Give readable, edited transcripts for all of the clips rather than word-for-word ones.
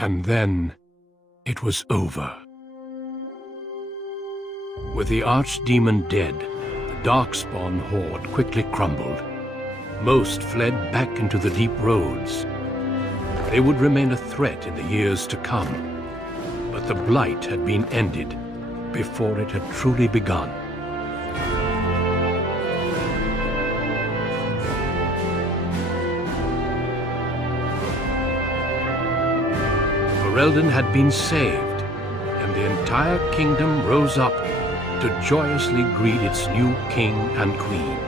And then it was over. With the archdemon dead, the Darkspawn horde quickly crumbled. Most fled back into the deep roads. They would remain a threat in the years to come, but the Blight had been ended before it had truly begun. Ferelden had been saved, and the entire kingdom rose up to joyously greet its new king and queen.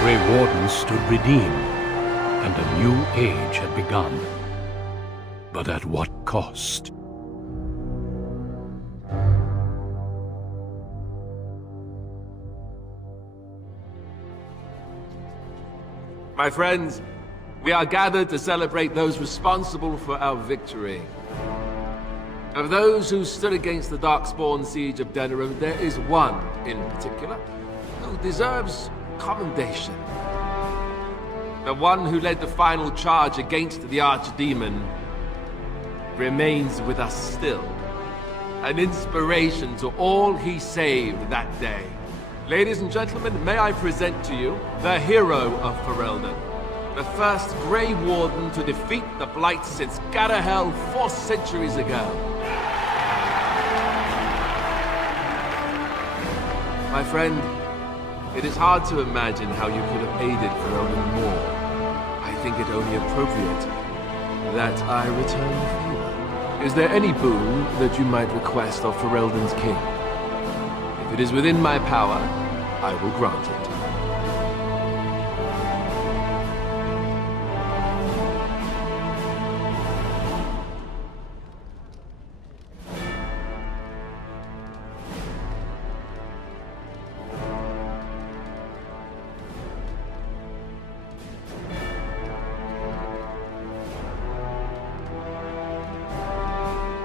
Grey Wardens stood redeemed, and a new age had begun. But at what cost? My friends, we are gathered to celebrate those responsible for our victory. Of those who stood against the Darkspawn siege of Denerim, there is one in particular who deserves commendation. The one who led the final charge against the Archdemon remains with us still, an inspiration to all he saved that day. Ladies and gentlemen, may I present to you the hero of Ferelden, the first Grey Warden to defeat the Blight since Garahel 4 centuries ago. My friend, it is hard to imagine how you could have aided Ferelden more. I think it only appropriate that I return the favor. Is there any boon that you might request of Ferelden's king? If it is within my power, I will grant it.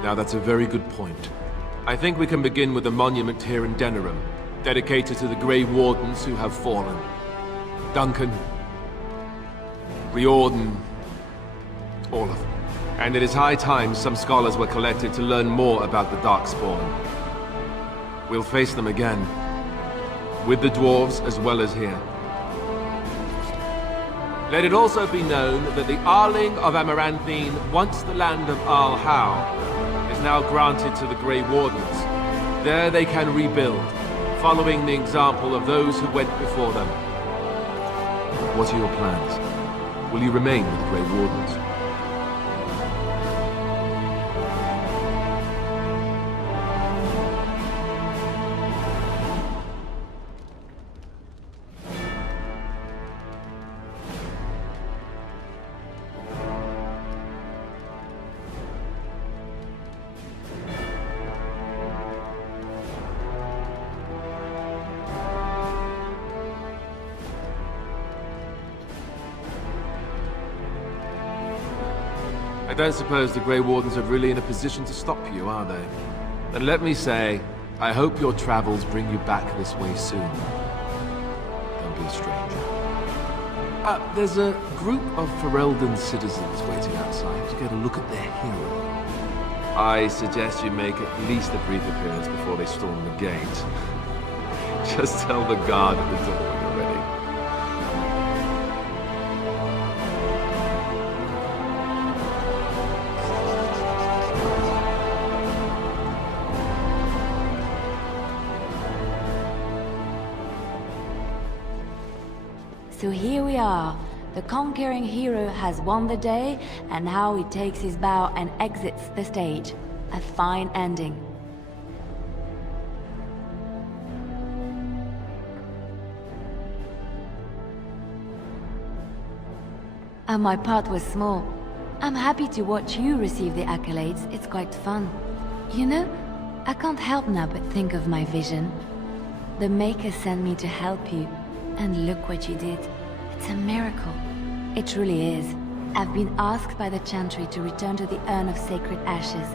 Now that's a very good point. I think we can begin with a monument here in Denerim, dedicated to the Grey Wardens who have fallen. Duncan, Riordan, all of them. And it is high time some scholars were collected to learn more about the Darkspawn. We'll face them again, with the dwarves as well as here. Let it also be known that the Arling of Amaranthine, once the land of Arlhau, is now granted to the Grey Wardens. There they can rebuild, following the example of those who went before them. What are your plans? Will you remain with the Grey Wardens? I don't suppose the Grey Wardens are really in a position to stop you, are they? Then let me say, I hope your travels bring you back this way soon. Don't be a stranger. There's a group of Ferelden citizens waiting outside to get a look at their hero. I suggest you make at least a brief appearance before they storm the gate. Just tell the guard at the door when you're ready. So here we are. The conquering hero has won the day, and now he takes his bow and exits the stage. A fine ending. And my part was small. I'm happy to watch you receive the accolades. It's quite fun. You know, I can't help now but think of my vision. The Maker sent me to help you. And look what you did. It's a miracle. It truly is. I've been asked by the Chantry to return to the Urn of Sacred Ashes.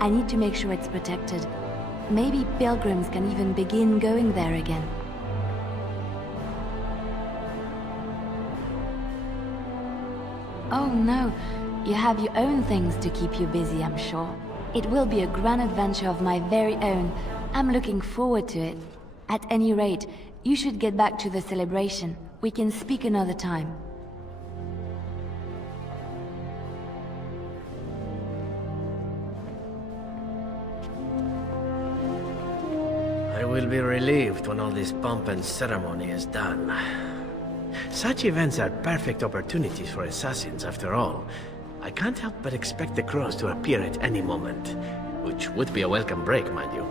I need to make sure it's protected. Maybe pilgrims can even begin going there again. Oh no, you have your own things to keep you busy, I'm sure. It will be a grand adventure of my very own. I'm looking forward to it. At any rate, you should get back to the celebration. We can speak another time. I will be relieved when all this pomp and ceremony is done. Such events are perfect opportunities for assassins, after all. I can't help but expect the crows to appear at any moment, which would be a welcome break, mind you.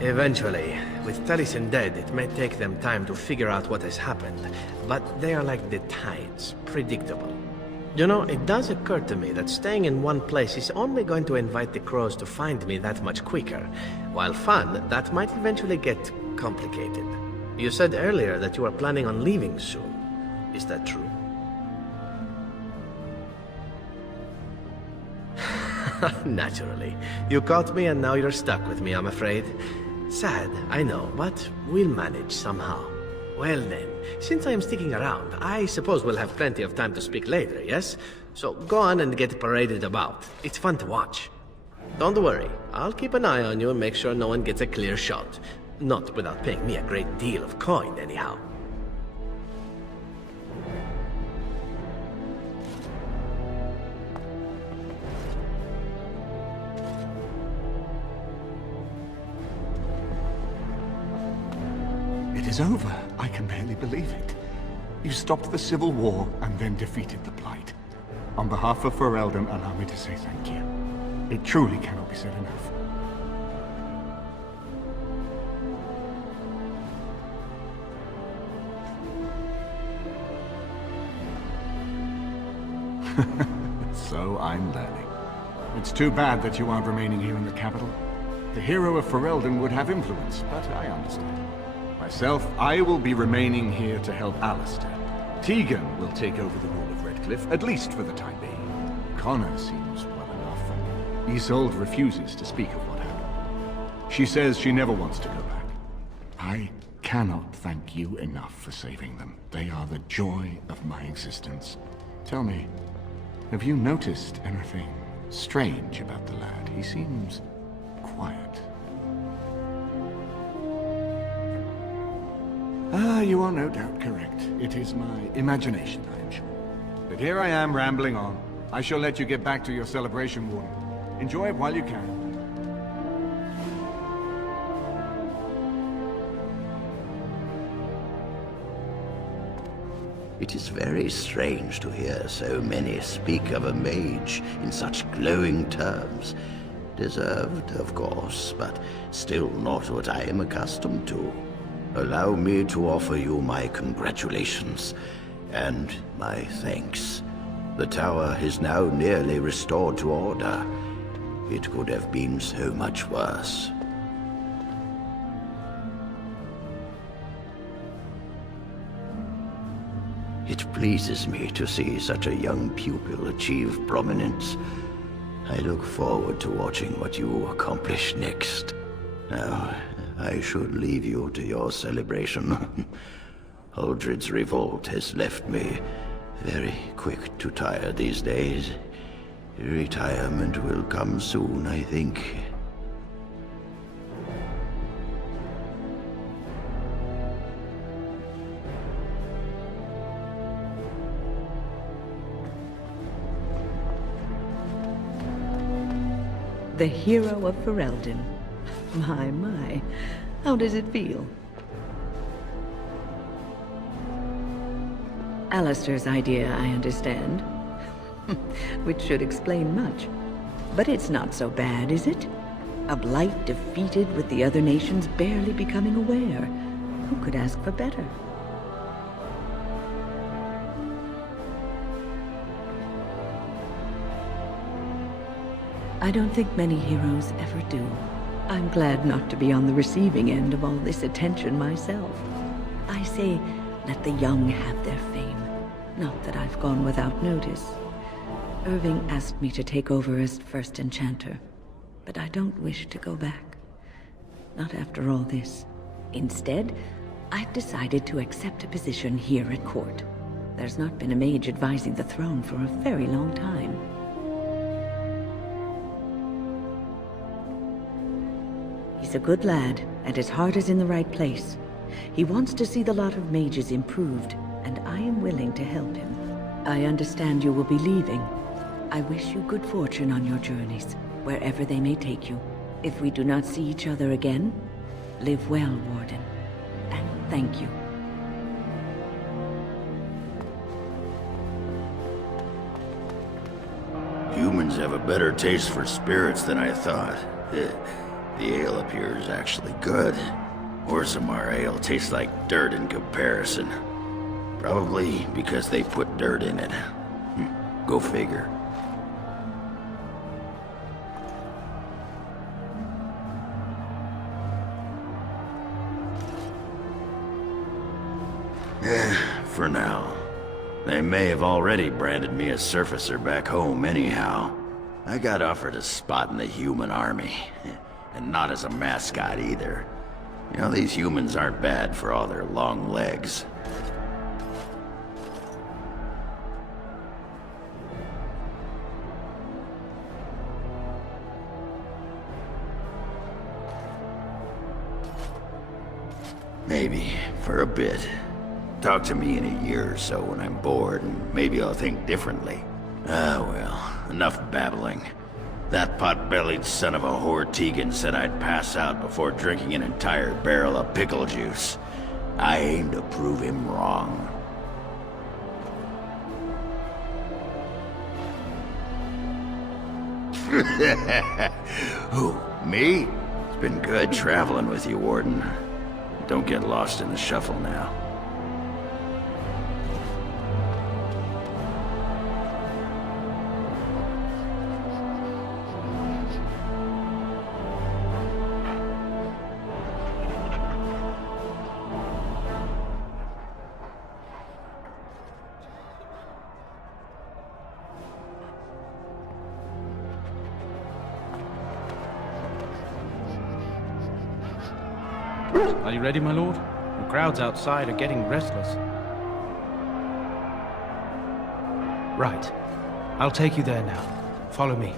Eventually, with Taliesin dead, it may take them time to figure out what has happened, but they are like the tides, predictable. You know, it does occur to me that staying in one place is only going to invite the crows to find me that much quicker. While fun, that might eventually get complicated. You said earlier that you are planning on leaving soon. Is that true? Naturally. You caught me and now you're stuck with me, I'm afraid. Sad, I know, but we'll manage somehow. Well then, since I am sticking around, I suppose we'll have plenty of time to speak later, yes? So go on and get paraded about. It's fun to watch. Don't worry, I'll keep an eye on you and make sure no one gets a clear shot. Not without paying me a great deal of coin, anyhow. It is over. I can barely believe it. You stopped the Civil War and then defeated the Blight. On behalf of Ferelden, allow me to say thank you. It truly cannot be said enough. So I'm learning. It's too bad that you aren't remaining here in the capital. The hero of Ferelden would have influence, but I understand. Myself, I will be remaining here to help Alistair. Tegan will take over the rule of Redcliffe, at least for the time being. Connor seems well enough, and Isolde refuses to speak of what happened. She says she never wants to go back. I cannot thank you enough for saving them. They are the joy of my existence. Tell me, have you noticed anything strange about the lad? He seems quiet. Ah, you are no doubt correct. It is my imagination, I am sure. But here I am rambling on. I shall let you get back to your celebration, Warden. Enjoy it while you can. It is very strange to hear so many speak of a mage in such glowing terms. Deserved, of course, but still not what I am accustomed to. Allow me to offer you my congratulations and my thanks. The tower is now nearly restored to order. It could have been so much worse. It pleases me to see such a young pupil achieve prominence. I look forward to watching what you accomplish next. Now, I should leave you to your celebration. Uldred's revolt has left me very quick to tire these days. Retirement will come soon, I think. The hero of Ferelden. My. How does it feel? Alistair's idea, I understand. Which should explain much. But it's not so bad, is it? A blight defeated with the other nations barely becoming aware. Who could ask for better? I don't think many heroes ever do. I'm glad not to be on the receiving end of all this attention myself. I say, let the young have their fame. Not that I've gone without notice. Irving asked me to take over as first enchanter, but I don't wish to go back. not after all this. Instead, I've decided to accept a position here at court. There's not been a mage advising the throne for a very long time. He's a good lad, and his heart is in the right place. He wants to see the lot of mages improved, and I am willing to help him. I understand you will be leaving. I wish you good fortune on your journeys, wherever they may take you. If we do not see each other again, live well, Warden. And thank you. Humans have a better taste for spirits than I thought. The ale up here is actually good. Orzammar ale tastes like dirt in comparison. Probably because they put dirt in it. Go figure. For now. They may have already branded me a surfacer back home anyhow. I got offered a spot in the human army. And not as a mascot either. You know, these humans aren't bad for all their long legs. Maybe, for a bit. Talk to me in a year or so when I'm bored, and maybe I'll think differently. Ah, well, enough babbling. That pot-bellied son of a whore Tegan said I'd pass out before drinking an entire barrel of pickle juice. I aim to prove him wrong. Who, me? It's been good traveling with you, Warden. Don't get lost in the shuffle now. Are you ready, my lord? The crowds outside are getting restless. Right. I'll take you there now. Follow me.